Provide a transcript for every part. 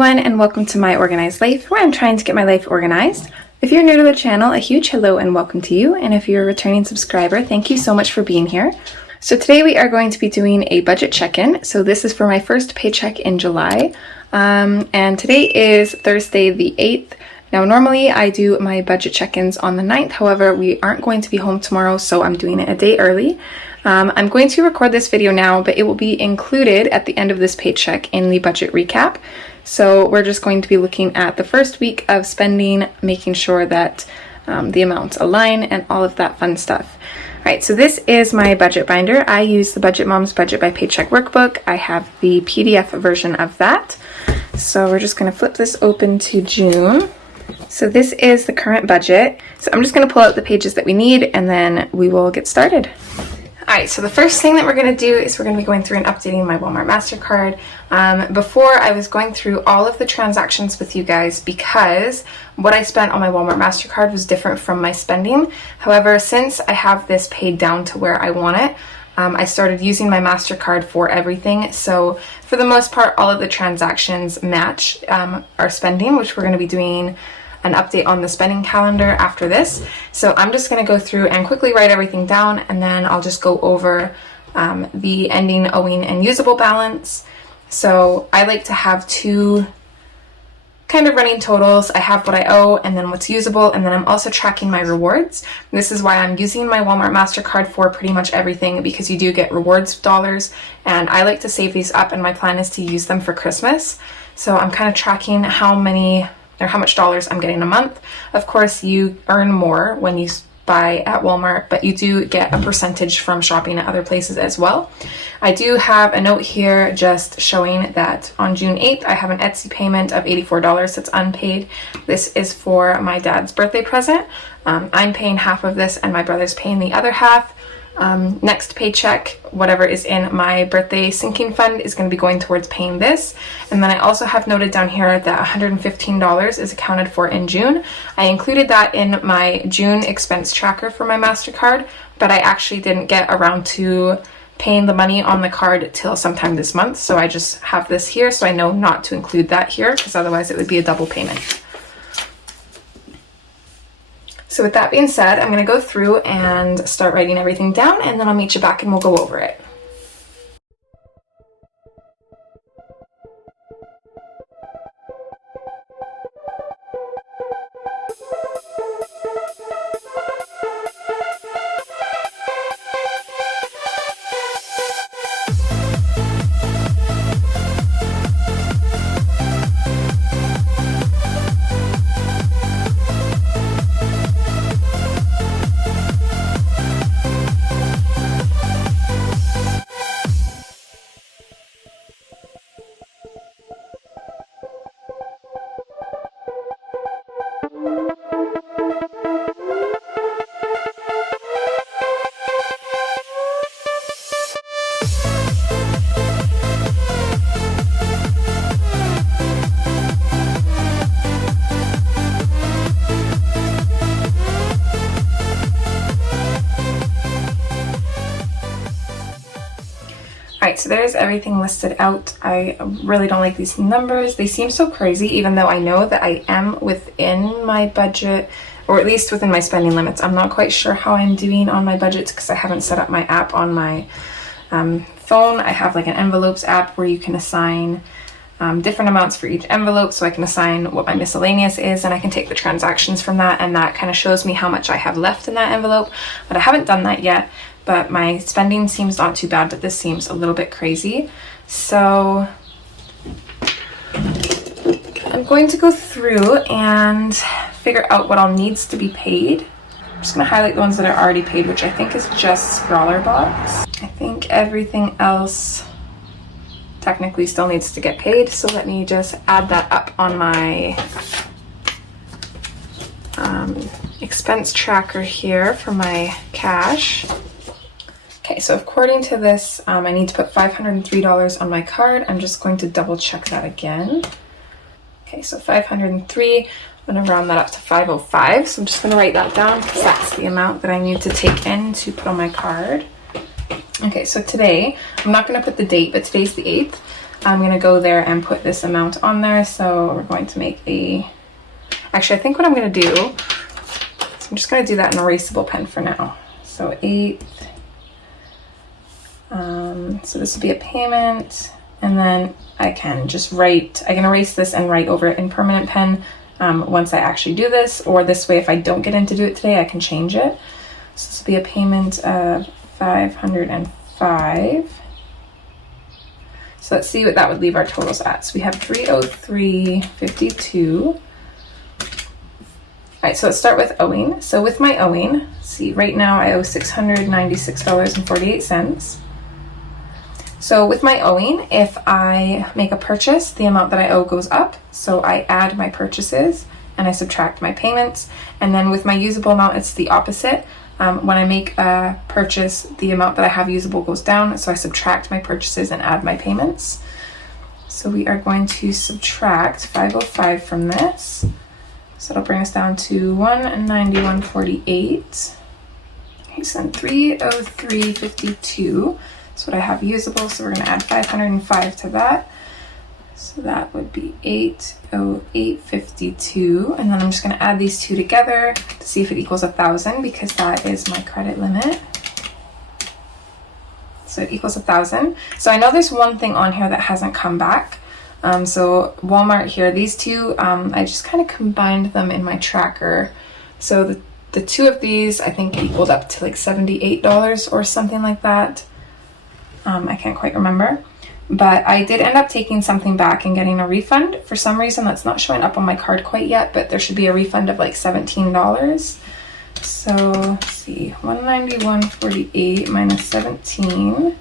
everyone, and welcome to My Organized Life, where I'm trying to get my life organized. If you're new to the channel, a huge hello and welcome to you, and if you're a returning subscriber, thank you so much for being here. So today we are going to be doing a budget check-in. So this is for my first paycheck in July, and today is Thursday the 8th. Now normally I do my budget check-ins on the 9th, however we aren't going to be home tomorrow, so I'm doing it a day early. I'm going to record this video now, but it will be included at the end of this paycheck in the budget recap. So we're just going to be looking at the first week of spending, making sure that the amounts align and all of that fun stuff. Alright, so this is my budget binder. I use the Budget Mom's Budget by Paycheck workbook. I have the PDF version of that. So we're just going to flip this open to June. So this is the current budget. So I'm just going to pull out the pages that we need and then we will get started. Alright, so the first thing that we're going to do is we're going to be going through and updating my Walmart Mastercard. Before I was going through all of the transactions with you guys because what I spent on my Walmart Mastercard was different from my spending. However, since I have this paid down to where I want it, I started using my MasterCard for everything. So for the most part, all of the transactions match our spending, which we're going to be doing an update on the spending calendar after this. So I'm just going to go through and quickly write everything down, and then I'll just go over the ending owing and usable balance. So I like to have two kind of running totals. I have what I owe and then what's usable, and then I'm also tracking my rewards. This is why I'm using my Walmart Mastercard for pretty much everything, because you do get rewards dollars, and I like to save these up, and my plan is to use them for Christmas. So I'm kind of tracking how much dollars I'm getting a month. Of course, you earn more when you buy at Walmart, but you do get a percentage from shopping at other places as well. I do have a note here just showing that on June 8th, I have an Etsy payment of $84 that's unpaid. This is for my dad's birthday present. I'm paying half of this and my brother's paying the other half. Next paycheck, whatever is in my birthday sinking fund is going to be going towards paying this. And then I also have noted down here that $115 is accounted for in June. I included that in my June expense tracker for my MasterCard, but I actually didn't get around to paying the money on the card till sometime this month. So I just have this here so I know not to include that here, because otherwise it would be a double payment. So with that being said, I'm going to go through and start writing everything down, and then I'll meet you back and we'll go over it. Alright, so there's everything listed out. I really don't like these numbers. They seem so crazy, even though I know that I am within my budget, or at least within my spending limits. I'm not quite sure how I'm doing on my budgets because I haven't set up my app on my phone. I have like an envelopes app where you can assign different amounts for each envelope, so I can assign what my miscellaneous is, and I can take the transactions from that, and that kind of shows me how much I have left in that envelope. But I haven't done that yet. But my spending seems not too bad, but this seems a little bit crazy. So I'm going to go through and figure out what all needs to be paid. I'm just going to highlight the ones that are already paid, which I think is just Scrawler Box. I think everything else technically still needs to get paid. So let me just add that up on my expense tracker here for my cash. Okay, so according to this, I need to put $503 on my card. I'm just going to double check that again. Okay, so 503, I'm going to round that up to 505. So I'm just going to write that down because that's the amount that I need to take in to put on my card. Okay, so today, I'm not going to put the date, but today's the 8th. I'm gonna go there and put this amount on there. So we're going to make actually I think what I'm gonna do is I'm just gonna do that in erasable pen for now. So 8th, so this will be a payment, and then I can just write, I can erase this and write over it in permanent pen once I actually do this, or this way if I don't get in to do it today, I can change it. So this will be a payment of 505. So let's see what that would leave our totals at. So we have 303.52. All right, so let's start with owing. So with my owing, see, right now I owe $696.48. So with my owing, if I make a purchase, the amount that I owe goes up. So I add my purchases and I subtract my payments. And then with my usable amount, it's the opposite. When I make a purchase, the amount that I have usable goes down. So I subtract my purchases and add my payments. So we are going to subtract 505 from this. So it'll bring us down to 191.48. Okay, so then 303.52. That's what I have usable. So we're going to add 505 to that. So that would be 808.52. And then I'm just going to add these two together to see if it equals 1,000, because that is my credit limit. So it equals 1,000. So I know there's one thing on here that hasn't come back. So Walmart here, these two, I just kind of combined them in my tracker. So the two of these, I think equaled up to like $78 or something like that. I can't quite remember, but I did end up taking something back and getting a refund. For some reason that's not showing up on my card quite yet, but there should be a refund of like $17. So let's see, 191.48 minus 17 will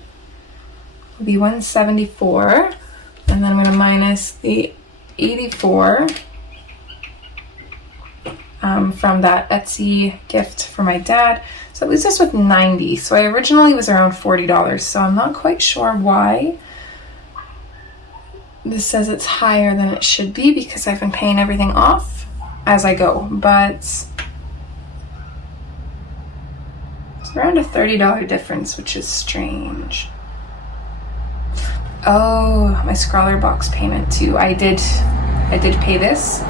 be 174. And then I'm going to minus the 84 from that Etsy gift for my dad. So it leaves us with 90. So I originally was around $40. So I'm not quite sure why this says it's higher than it should be, because I've been paying everything off as I go. But it's around a $30 difference, which is strange. Oh, my Scrawler box payment too. I did pay this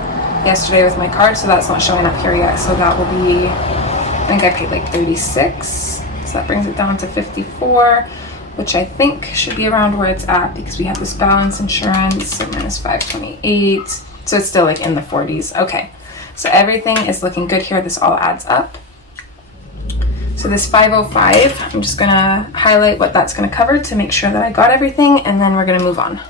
yesterday with my card, so that's not showing up here yet. So that will be, I think I paid like 36. So that brings it down to 54, which I think should be around where it's at, because we have this balance insurance, so minus 528. So it's still like in the 40s. Okay, so everything is looking good here. This all adds up. So this 505, I'm just gonna highlight what that's gonna cover to make sure that I got everything, and then we're gonna move on.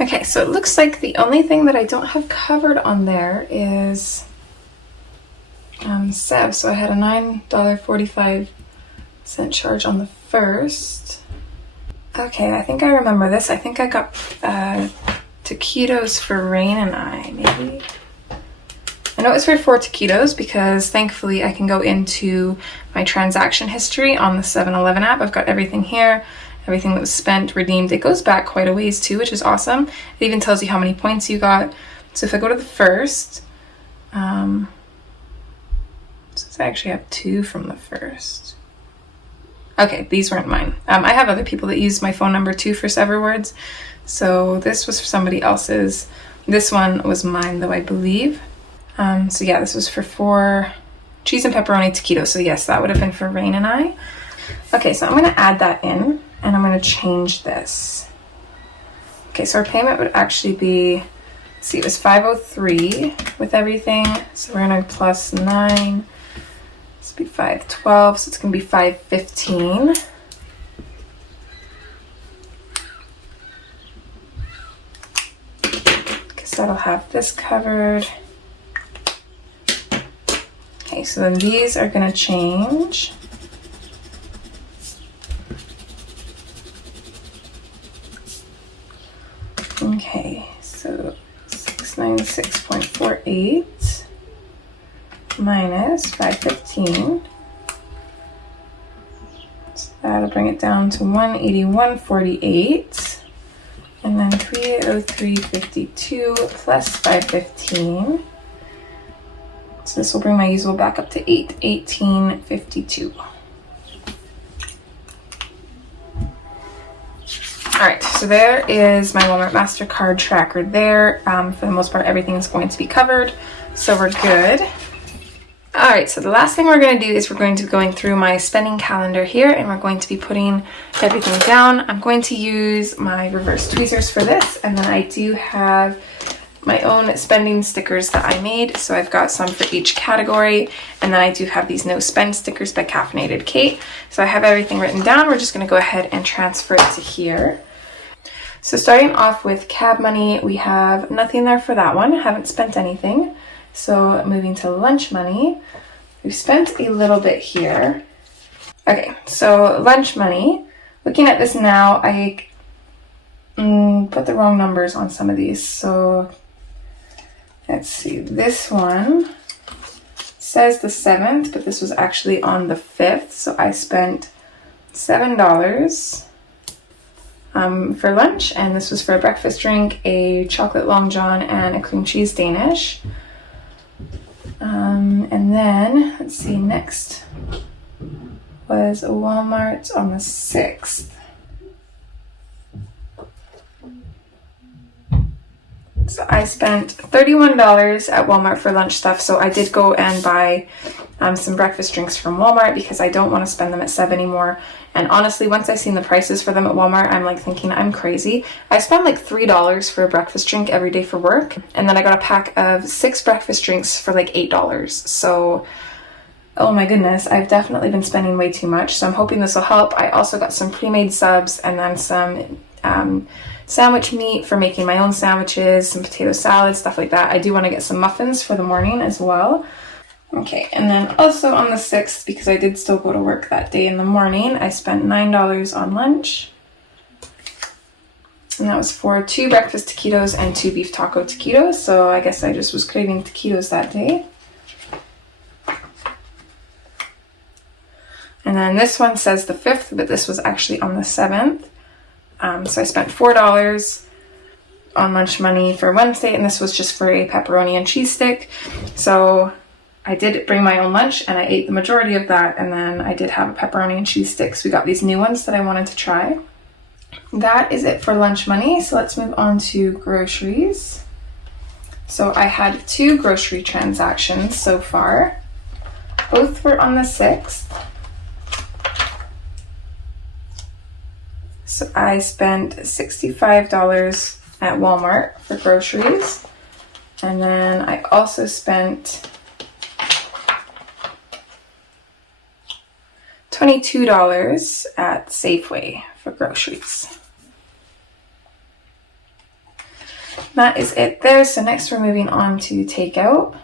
Okay, so it looks like the only thing that I don't have covered on there is SEV. So I had a $9.45 charge on the first. Okay, I think I remember this. I think I got taquitos for Rain and I, maybe. I know it's for 4 taquitos because thankfully I can go into my transaction history on the 7-Eleven app. I've got everything here, everything that was spent, redeemed. It goes back quite a ways too, which is awesome. It even tells you how many points you got. So if I go to the first, since I actually have 2 from the first. Okay, these weren't mine. I have other people that use my phone number too for several words. So this was for somebody else's. This one was mine though, I believe. So yeah, this was for 4 cheese and pepperoni taquitos. So yes, that would have been for Rain and I. Okay, so I'm going to add that in, and I'm going to change this. Okay, so our payment would actually be, let's see, it was 503 with everything. So we're going to plus 9. This would be 512. So it's going to be 515. Because that'll have this covered. Okay, so then these are going to change. Okay, so 696.48 minus 515. So that'll bring it down to 181.48. And then 303.52 plus 515. So this will bring my usable back up to 818.52. Alright, so there is my Walmart Mastercard Tracker there. For the most part, everything is going to be covered, so we're good. Alright, so the last thing we're going to do is we're going to be going through my spending calendar here, and we're going to be putting everything down. I'm going to use my reverse tweezers for this, and then I do have my own spending stickers that I made. So I've got some for each category, and then I do have these no spend stickers by Caffeinated Kate. So I have everything written down. We're just going to go ahead and transfer it to here. So starting off with cab money, we have nothing there for that one. Haven't spent anything. So moving to lunch money, we've spent a little bit here. Okay, so lunch money, looking at this now, I put the wrong numbers on some of these. So let's see, this one says the 7th, but this was actually on the 5th. So I spent $7 for lunch, and this was for a breakfast drink, a chocolate Long John, and a cream cheese Danish. And then, let's see, next was Walmart on the 6th. So I spent $31 at Walmart for lunch stuff. So I did go and buy some breakfast drinks from Walmart because I don't want to spend them at Sev anymore. And honestly, once I seen the prices for them at Walmart, I'm like thinking I'm crazy. I spend like $3 for a breakfast drink every day for work. And then I got a pack of 6 breakfast drinks for like $8. So, oh my goodness, I've definitely been spending way too much. So I'm hoping this will help. I also got some pre-made subs and then some sandwich meat for making my own sandwiches, some potato salad, stuff like that. I do want to get some muffins for the morning as well. Okay, and then also on the 6th, because I did still go to work that day in the morning, I spent $9 on lunch. And that was for 2 breakfast taquitos and 2 beef taco taquitos. So I guess I just was craving taquitos that day. And then this one says the 5th, but this was actually on the 7th. So I spent $4 on lunch money for Wednesday, and this was just for a pepperoni and cheese stick. So I did bring my own lunch, and I ate the majority of that, and then I did have a pepperoni and cheese sticks. We got these new ones that I wanted to try. That is it for lunch money. So let's move on to groceries. So I had 2 grocery transactions so far. Both were on the 6th. So I spent $65 at Walmart for groceries. And then I also spent $22 at Safeway for groceries. That is it there. So next we're moving on to takeout.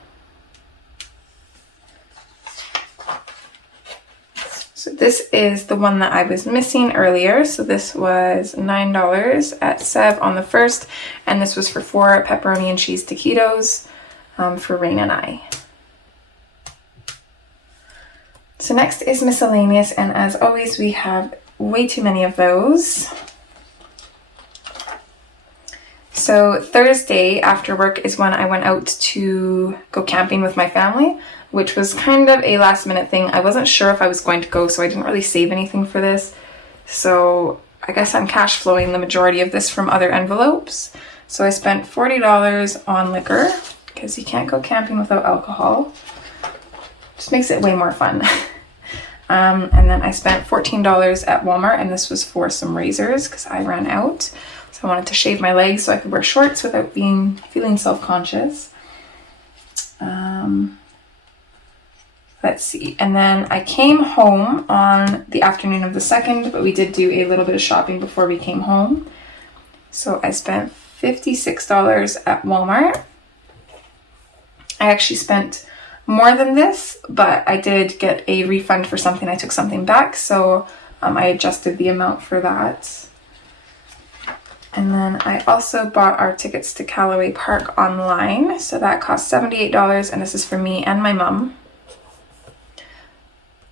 So this is the one that I was missing earlier. So this was $9 at Sev on the 1st, and this was for 4 pepperoni and cheese taquitos for Rain and I. So next is miscellaneous, and as always we have way too many of those. So Thursday after work is when I went out to go camping with my family, which was kind of a last minute thing. I wasn't sure if I was going to go, so I didn't really save anything for this. So I guess I'm cash flowing the majority of this from other envelopes. So I spent $40 on liquor, because you can't go camping without alcohol. Just makes it way more fun. And then I spent $14 at Walmart, and this was for some razors because I ran out. So I wanted to shave my legs so I could wear shorts without feeling self-conscious. Let's see. And then I came home on the afternoon of the 2nd, but we did do a little bit of shopping before we came home. So I spent $56 at Walmart. I actually spent more than this, but I did get a refund for something. I took something back, so I adjusted the amount for that. And then I also bought our tickets to Callaway Park online. So that cost $78, and this is for me and my mom.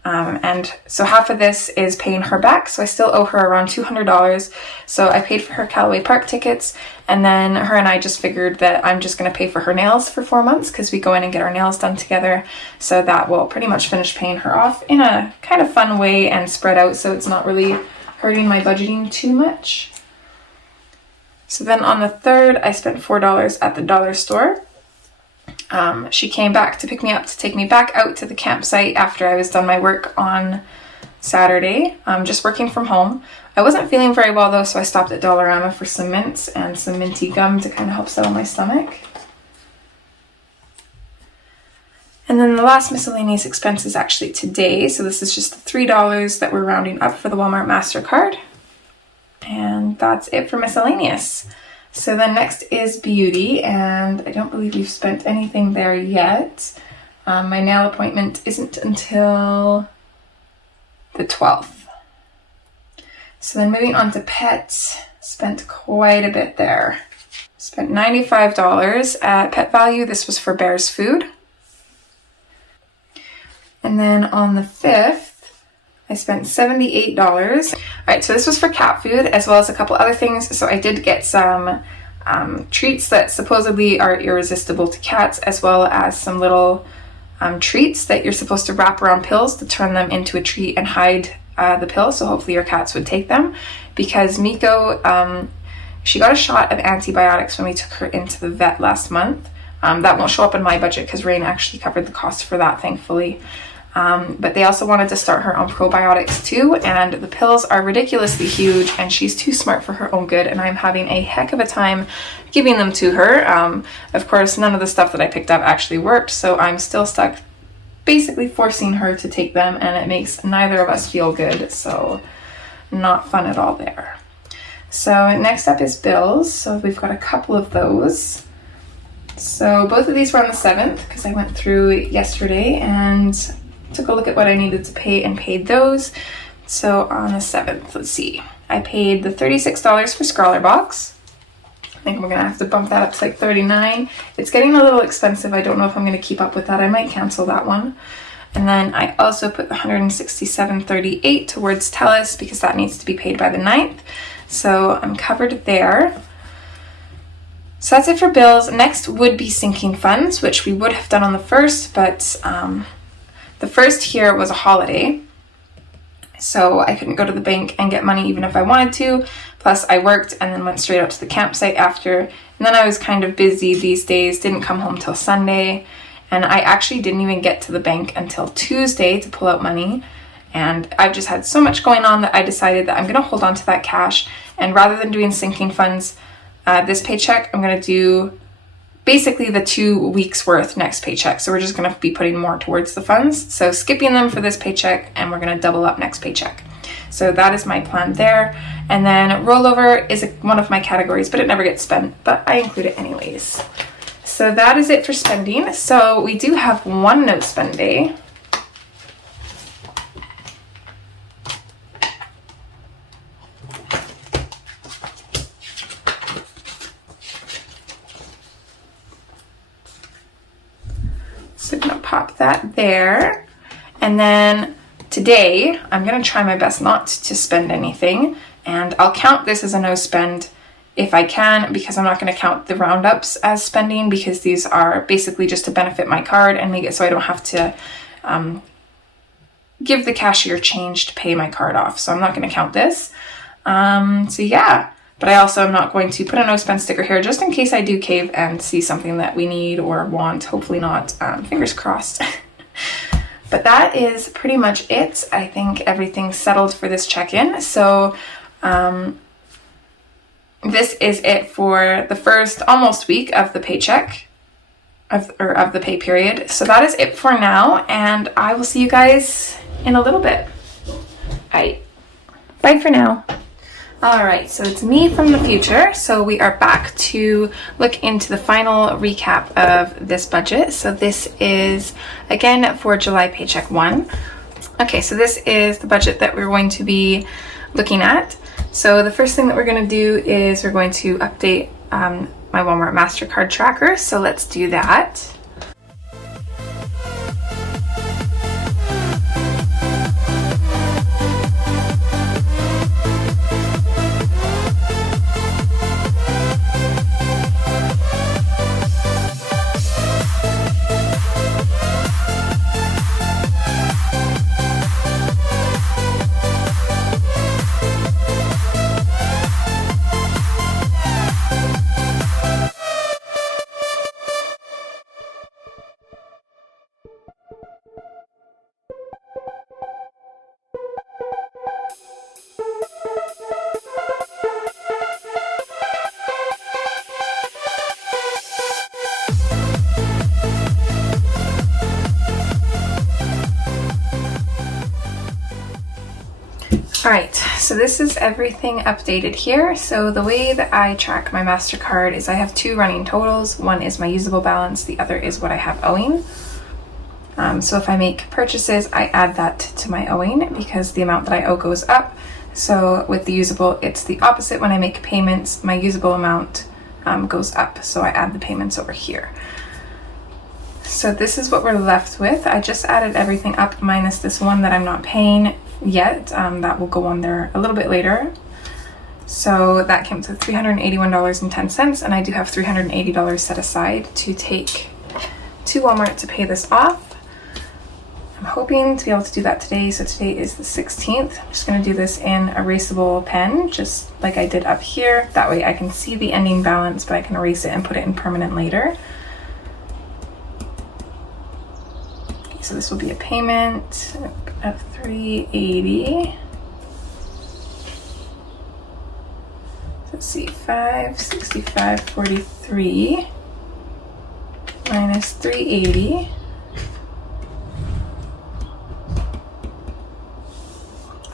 And so half of this is paying her back, so I still owe her around $200. So I paid for her Callaway Park tickets, and then her and I just figured that I'm just going to pay for her nails for 4 months because we go in and get our nails done together. So that will pretty much finish paying her off in a kind of fun way and spread out, so it's not really hurting my budgeting too much. So then on the 3rd, I spent $4 at the dollar store. She came back to pick me up to take me back out to the campsite after I was done my work on Saturday, just working from home. I wasn't feeling very well though, so I stopped at Dollarama for some mints and some minty gum to kind of help settle my stomach. And then the last miscellaneous expense is actually today, so this is just the $3 that we're rounding up for the Walmart Mastercard. And that's it for miscellaneous. So then next is beauty, and I don't believe we've spent anything there yet. My nail appointment isn't until the 12th. So then moving on to pets, spent quite a bit there. Spent $95 at Pet Value. This was for Bear's food. And then on the 5th, I spent $78. All right, so this was for cat food as well as a couple other things. So I did get some treats that supposedly are irresistible to cats, as well as some little treats that you're supposed to wrap around pills to turn them into a treat and hide the pill. So hopefully your cats would take them, because Miko, she got a shot of antibiotics when we took her into the vet last month. That won't show up in my budget because Rain actually covered the cost for that, thankfully. But they also wanted to start her on probiotics too, and the pills are ridiculously huge, and she's too smart for her own good, and I'm having a heck of a time giving them to her. Of course, none of the stuff that I picked up actually worked, so I'm still stuck basically forcing her to take them, and it makes neither of us feel good, so not fun at all there. So next up is bills. So we've got a couple of those. So both of these were on the 7th because I went through yesterday and took a look at what I needed to pay and paid those. So on the 7th, let's see, I paid the $36 for Scrawlrbox. I think we're gonna have to bump that up to like $39. It's getting a little expensive. I don't know if I'm gonna keep up with that. I might cancel that one. And then I also put the $167.38 towards TELUS because that needs to be paid by the 9th. So I'm covered there. So that's it for bills. Next would be sinking funds, which we would have done on the 1st, but the 1st here was a holiday, so I couldn't go to the bank and get money even if I wanted to. Plus I worked and then went straight out to the campsite after, and then I was kind of busy these days, didn't come home till Sunday, and I actually didn't even get to the bank until Tuesday to pull out money. And I've just had so much going on that I decided that I'm going to hold on to that cash, and rather than doing sinking funds this paycheck, I'm going to do basically the 2 weeks worth next paycheck. So we're just going to be putting more towards the funds. So skipping them for this paycheck, and we're going to double up next paycheck. So that is my plan there. And then rollover is one of my categories, but it never gets spent, but I include it anyways. So that is it for spending. So we do have one no spend day. So I'm gonna pop that there. And then today, I'm gonna try my best not to spend anything, and I'll count this as a no spend if I can, because I'm not gonna count the roundups as spending, because these are basically just to benefit my card and make it so I don't have to give the cashier change to pay my card off. So I'm not gonna count this. So yeah. But I also am not going to put a no spend sticker here just in case I do cave and see something that we need or want. Hopefully not. Fingers crossed. But that is pretty much it. I think everything's settled for this check-in. So this is it for the first almost week of the paycheck, of the pay period. So that is it for now, and I will see you guys in a little bit. Bye for now. All right, so it's me from the future. So we are back to look into the final recap of this budget. So this is, again, for July paycheck 1. Okay, so this is the budget that we're going to be looking at. So the first thing that we're going to do is we're going to update my Walmart Mastercard Tracker. So let's do that. Alright, so this is everything updated here. So the way that I track my MasterCard is I have two running totals. One is my usable balance, the other is what I have owing. So if I make purchases, I add that to my owing because the amount that I owe goes up. So with the usable, it's the opposite. When I make payments, my usable amount goes up. So I add the payments over here. So this is what we're left with. I just added everything up minus this one that I'm not paying yet. That will go on there a little bit later. So that came to $381.10, and I do have $380 set aside to take to Walmart to pay this off. I'm hoping to be able to do that today. So today is the 16th. I'm just going to do this in erasable pen, just like I did up here. That way I can see the ending balance, but I can erase it and put it in permanent later. Okay, so this will be a payment of $380. Let's see, $565.43 minus $380.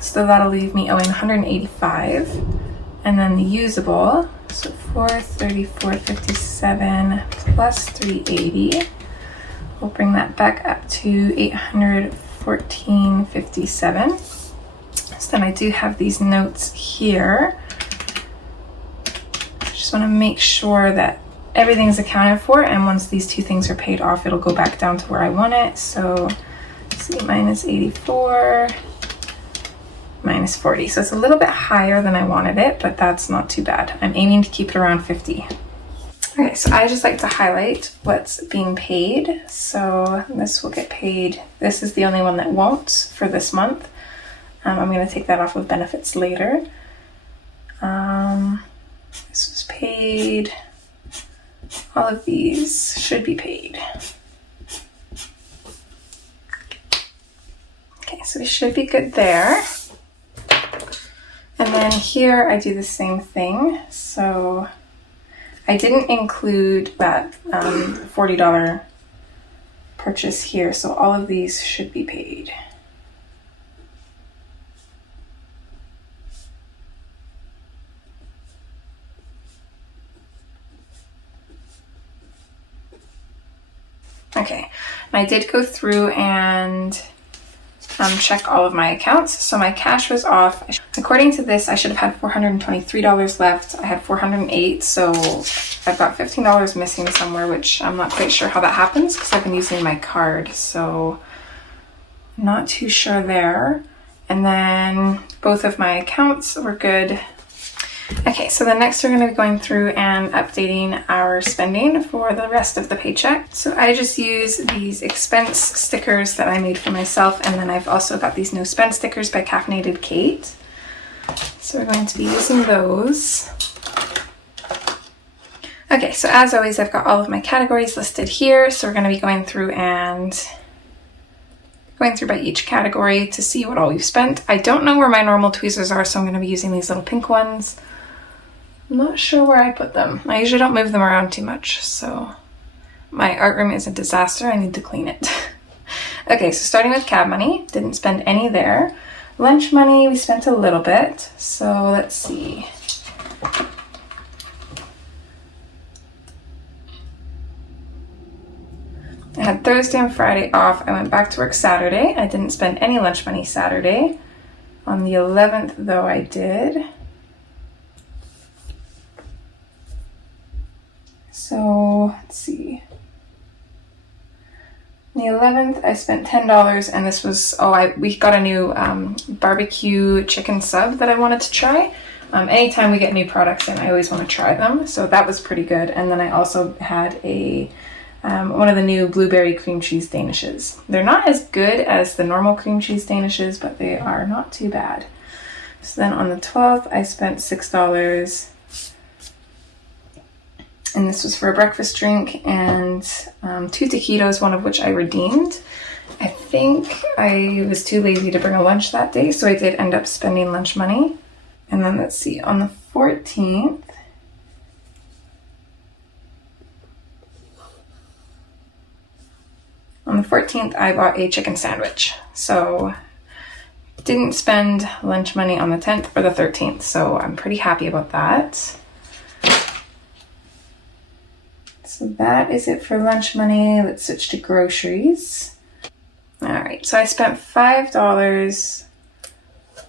So that'll leave me owing $185, and then the usable, so $434.57 plus $380 will bring that back up to $814.57. So then I do have these notes here. I just want to make sure that everything's accounted for, and once these two things are paid off, it'll go back down to where I want it. So let's see, minus 84. Minus 40. So it's a little bit higher than I wanted it, but that's not too bad. I'm aiming to keep it around 50. Okay, so I just like to highlight what's being paid. So this will get paid. This is the only one that won't for this month. I'm going to take that off of benefits later. This was paid. All of these should be paid. Okay, so we should be good there. And then here I do the same thing. So I didn't include that $40 purchase here. So all of these should be paid. Okay, and I did go through and check all of my accounts. So my cash was off. According to this, I should have had $423 left. I had $408, so I've got $15 missing somewhere, which I'm not quite sure how that happens because I've been using my card, so I'm not too sure there. And then both of my accounts were good. Okay, so then next we're going to be going through and updating our spending for the rest of the paycheck. So I just use these expense stickers that I made for myself, and then I've also got these no spend stickers by Caffeinated Kate. So we're going to be using those. Okay, so as always, I've got all of my categories listed here. So we're going to be going through by each category to see what all we've spent. I don't know where my normal tweezers are, so I'm going to be using these little pink ones. I'm not sure where I put them. I usually don't move them around too much, so my art room is a disaster. I need to clean it. Okay, so starting with cab money, didn't spend any there. Lunch money, we spent a little bit, so let's see. I had Thursday and Friday off. I went back to work Saturday. I didn't spend any lunch money Saturday. On the 11th, though, I did. So, let's see. On the 11th, I spent $10, and this was, we got a new barbecue chicken sub that I wanted to try. Anytime we get new products in, I always want to try them. So that was pretty good. And then I also had one of the new blueberry cream cheese danishes. They're not as good as the normal cream cheese danishes, but they are not too bad. So then on the 12th, I spent $6. And this was for a breakfast drink and 2 taquitos, one of which I redeemed. I think I was too lazy to bring a lunch that day, so I did end up spending lunch money. And then let's see, on the 14th, I bought a chicken sandwich. So didn't spend lunch money on the 10th or the 13th, so I'm pretty happy about that. So that is it for lunch money. Let's switch to groceries. All right, so I spent $5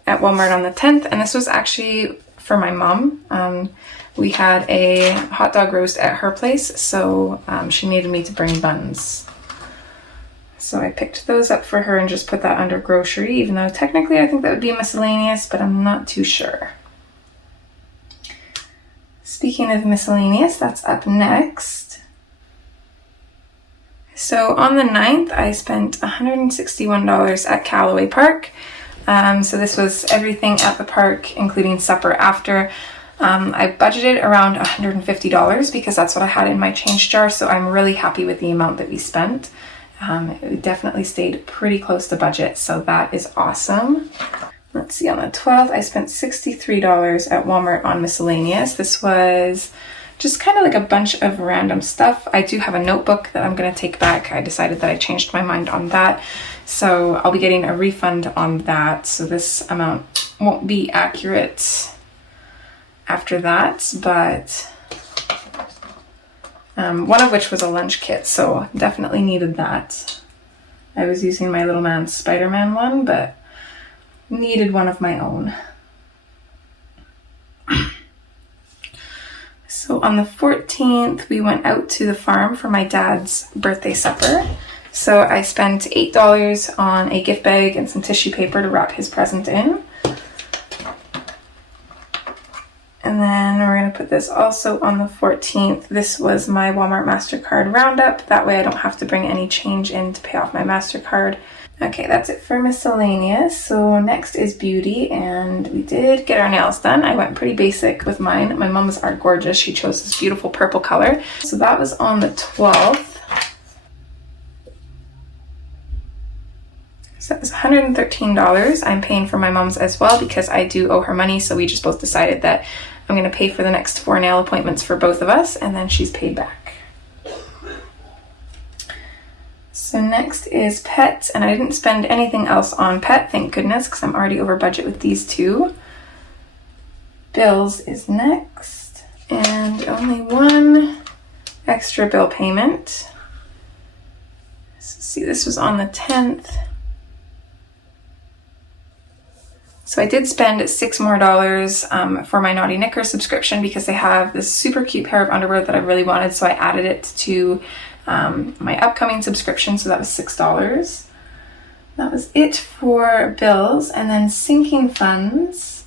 at Walmart on the 10th, and this was actually for my mom. We had a hot dog roast at her place, so she needed me to bring buns. So I picked those up for her and just put that under grocery, even though technically I think that would be miscellaneous, but I'm not too sure. Speaking of miscellaneous, that's up next. So on the 9th, I spent $161 at Callaway Park. So this was everything at the park, including supper after. I budgeted around $150 because that's what I had in my change jar, so I'm really happy with the amount that we spent. It definitely stayed pretty close to budget, so that is awesome. Let's see, on the 12th, I spent $63 at Walmart on miscellaneous. This was just kind of like a bunch of random stuff. I do have a notebook that I'm going to take back. I decided that I changed my mind on that, so I'll be getting a refund on that. So this amount won't be accurate after that, but one of which was a lunch kit, so definitely needed that. I was using my little man's Spider-Man one, but needed one of my own. So on the 14th, we went out to the farm for my dad's birthday supper. So I spent $8 on a gift bag and some tissue paper to wrap his present in. And then we're going to put this also on the 14th. This was my Walmart Mastercard roundup. That way I don't have to bring any change in to pay off my Mastercard. Okay, that's it for miscellaneous. So next is beauty, and we did get our nails done. I went pretty basic with mine. My mom's are gorgeous. She chose this beautiful purple color. So that was on the 12th. So that was $113. I'm paying for my mom's as well because I do owe her money. So we just both decided that I'm going to pay for the next 4 nail appointments for both of us, and then she's paid back. So next is pet, and I didn't spend anything else on pet, thank goodness, because I'm already over budget with these two. Bills is next, and only one extra bill payment. So see, this was on the 10th. So I did spend $6 more for my Naughty Knicker subscription because they have this super cute pair of underwear that I really wanted, so I added it to my upcoming subscription, so that was $6. That was it for bills. And then sinking funds.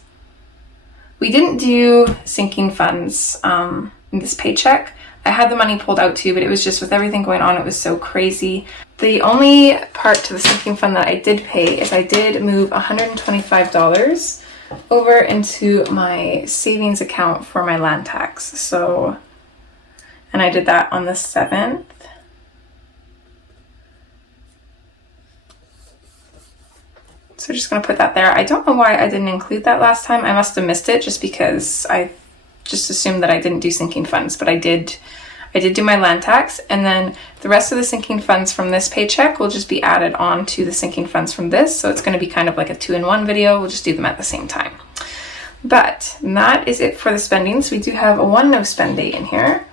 We didn't do sinking funds in this paycheck. I had the money pulled out too, but it was just with everything going on, it was so crazy. The only part to the sinking fund that I did pay is I did move $125 over into my savings account for my land tax. So, and I did that on the 7th. So just going to put that there. I don't know why I didn't include that last time. I must have missed it just because I just assumed that I didn't do sinking funds, but I did do my land tax, and then the rest of the sinking funds from this paycheck will just be added on to the sinking funds from this. So it's going to be kind of like a 2-in-1 video. We'll just do them at the same time. But that is it for the spendings. We do have a 1 no spend day in here.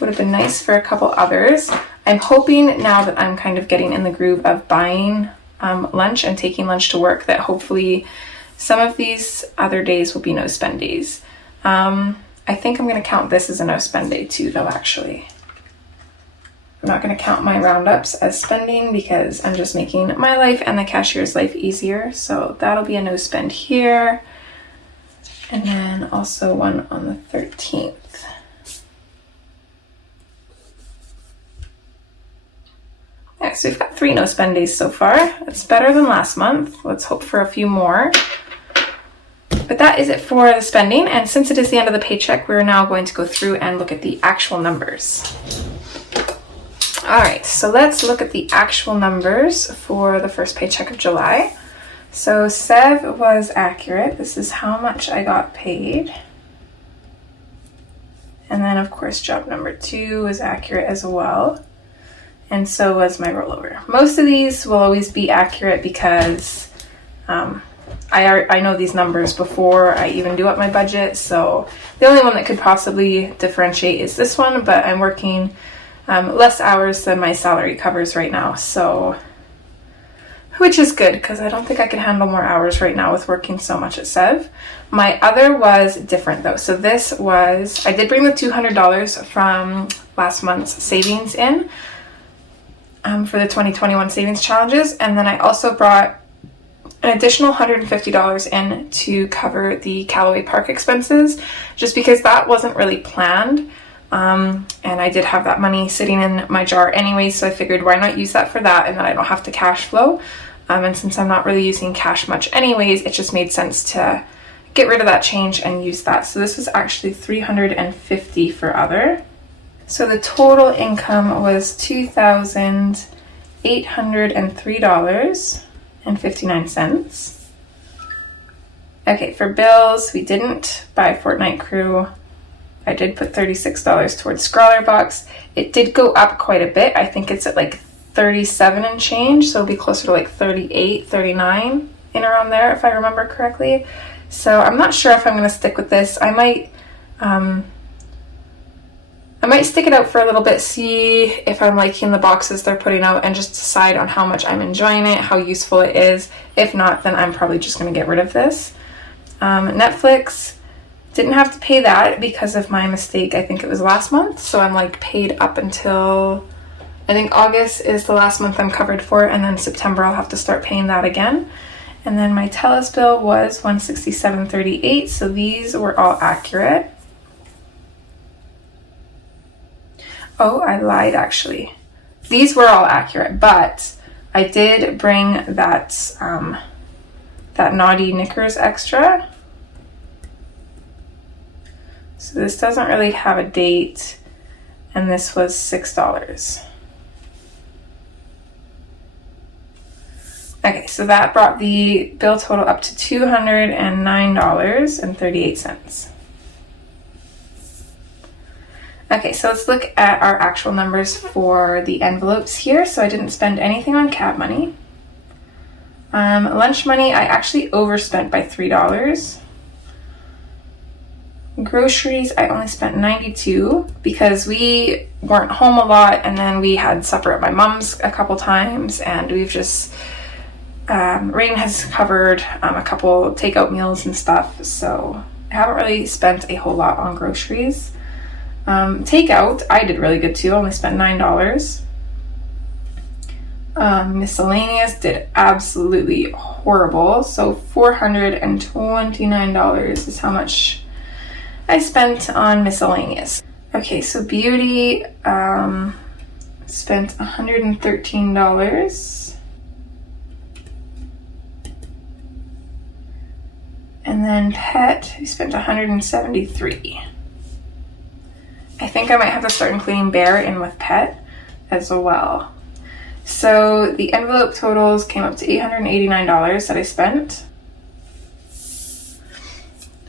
Would have been nice for a couple others. I'm hoping now that I'm kind of getting in the groove of buying lunch and taking lunch to work that hopefully some of these other days will be no spend days. I think I'm going to count this as a no spend day too, though, actually. I'm not going to count my roundups as spending because I'm just making my life and the cashier's life easier. So that'll be a no spend here. And then also one on the 13th. Yeah, so we've got 3 no spend days so far. It's better than last month. Let's hope for a few more. But that is it for the spending, and since it is the end of the paycheck, we're now going to go through and look at the actual numbers. Alright, so let's look at the actual numbers for the first paycheck of July. So Sev was accurate. This is how much I got paid. And then of course job number 2 was accurate as well. And so was my rollover. Most of these will always be accurate because I know these numbers before I even do up my budget, so the only one that could possibly differentiate is this one, but I'm working less hours than my salary covers right now, so, which is good because I don't think I can handle more hours right now with working so much at Sev. My other was different though. So this was, I did bring the $200 from last month's savings in for the 2021 savings challenges, and then I also brought an additional $150 in to cover the Callaway Park expenses, just because that wasn't really planned. And I did have that money sitting in my jar anyway, so I figured why not use that for that, and then I don't have to cash flow. And since I'm not really using cash much anyways, it just made sense to get rid of that change and use that. So this was actually $350 for other. So the total income was $2,803.59. Okay, for bills, we didn't buy Fortnite Crew. I did put $36 towards Scrawler Box. It did go up quite a bit. I think it's at like 37 and change, so it'll be closer to like 38, 39 in around there if I remember correctly. So I'm not sure if I'm going to stick with this. I might stick it out for a little bit, see if I'm liking the boxes they're putting out, and just decide on how much I'm enjoying it, how useful it is. If not, then I'm probably just going to get rid of this. Netflix, didn't have to pay that because of my mistake. I think it was last month, so I'm like paid up until, I think August is the last month I'm covered for, and then September I'll have to start paying that again. And then my TELUS bill was $167.38, so these were all accurate. Oh, I lied actually. These were all accurate, but I did bring that Naughty Knickers extra. So this doesn't really have a date, and this was $6. Okay, so that brought the bill total up to $209.38. Okay, so let's look at our actual numbers for the envelopes here. So I didn't spend anything on cab money. Lunch money, I actually overspent by $3. Groceries, I only spent $92 because we weren't home a lot, and then we had supper at my mom's a couple times, and we've just, Rain has covered a couple takeout meals and stuff, so I haven't really spent a whole lot on groceries. Takeout, I did really good too, I only spent $9. Miscellaneous did absolutely horrible, so $429 is how much I spent on miscellaneous. Okay, so beauty, spent $113. And then pet, we spent $173. I think I might have to start including bear in with pet as well. So the envelope totals came up to $889 that I spent.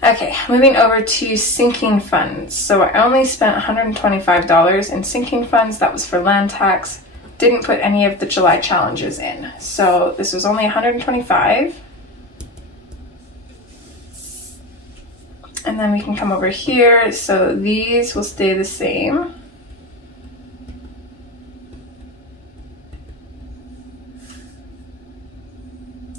Okay, moving over to sinking funds. So I only spent $125 in sinking funds. That was for land tax. Didn't put any of the July challenges in. So this was only $125. And then we can come over here. So these will stay the same.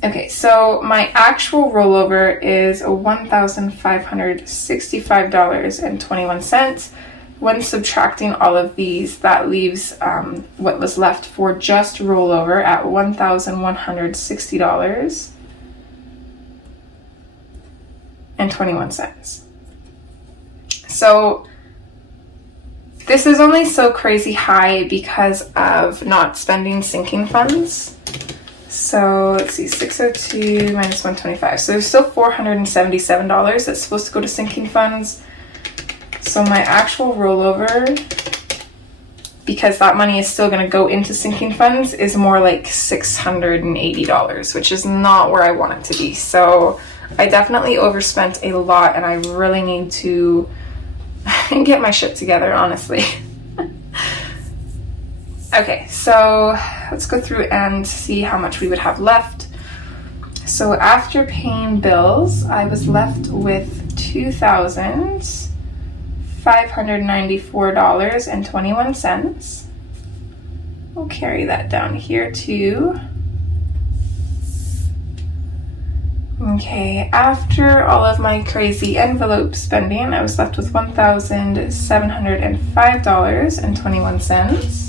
Okay, so my actual rollover is $1,565.21. When subtracting all of these, that leaves what was left for just rollover at $1,160.21. So this is only so crazy high because of not spending sinking funds. So let's see, 602 minus 125. So there's still $477 that's supposed to go to sinking funds. So my actual rollover, because that money is still going to go into sinking funds, is more like $680, which is not where I want it to be. So I definitely overspent a lot, and I really need to get my shit together, honestly. Okay, so let's go through and see how much we would have left. So after paying bills, I was left with $2,594.21. We'll carry that down here too. Okay, after all of my crazy envelope spending, I was left with $1,705.21.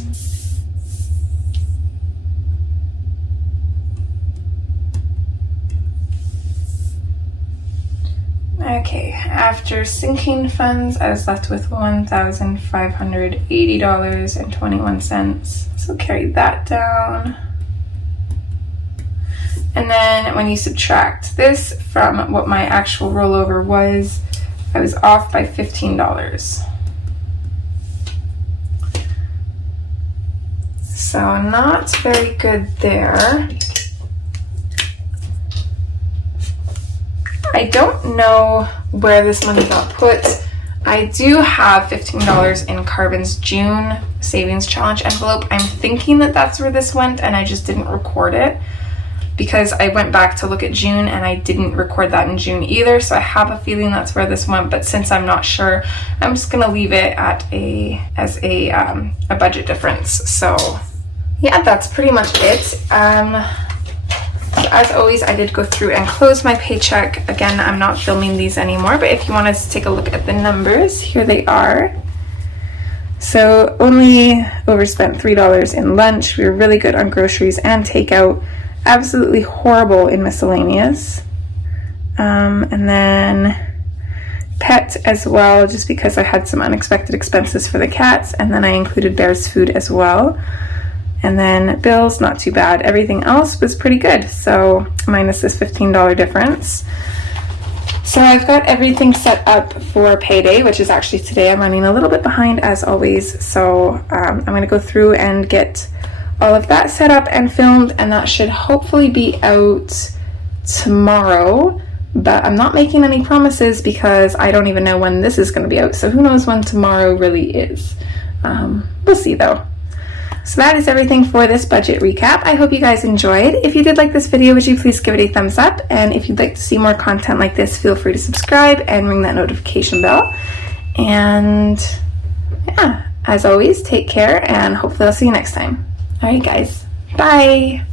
Okay, after sinking funds, I was left with $1,580.21. So carry that down. And then when you subtract this from what my actual rollover was, I was off by $15. So not very good there. I don't know where this money got put. I do have $15 in Carbon's June Savings Challenge envelope. I'm thinking that that's where this went, and I just didn't record it because I went back to look at June and I didn't record that in June either. So I have a feeling that's where this went, but since I'm not sure, I'm just gonna leave it at as a budget difference. So yeah, that's pretty much it. So as always, I did go through and close my paycheck. Again, I'm not filming these anymore, but if you want to take a look at the numbers, here they are. So only overspent $3 in lunch. We were really good on groceries and takeout. Absolutely horrible in miscellaneous. And then pet as well, just because I had some unexpected expenses for the cats, and then I included Bear's food as well. And then bills, not too bad. Everything else was pretty good. So minus this $15 difference. So I've got everything set up for payday, which is actually today. I'm running a little bit behind as always. So I'm going to go through and get all of that set up and filmed, and that should hopefully be out tomorrow. But I'm not making any promises because I don't even know when this is going to be out. So who knows when tomorrow really is. We'll see though. So that is everything for this budget recap. I hope you guys enjoyed. If you did like this video, would you please give it a thumbs up? And if you'd like to see more content like this, feel free to subscribe and ring that notification bell. And yeah, as always, take care and hopefully I'll see you next time. All right, guys. Bye.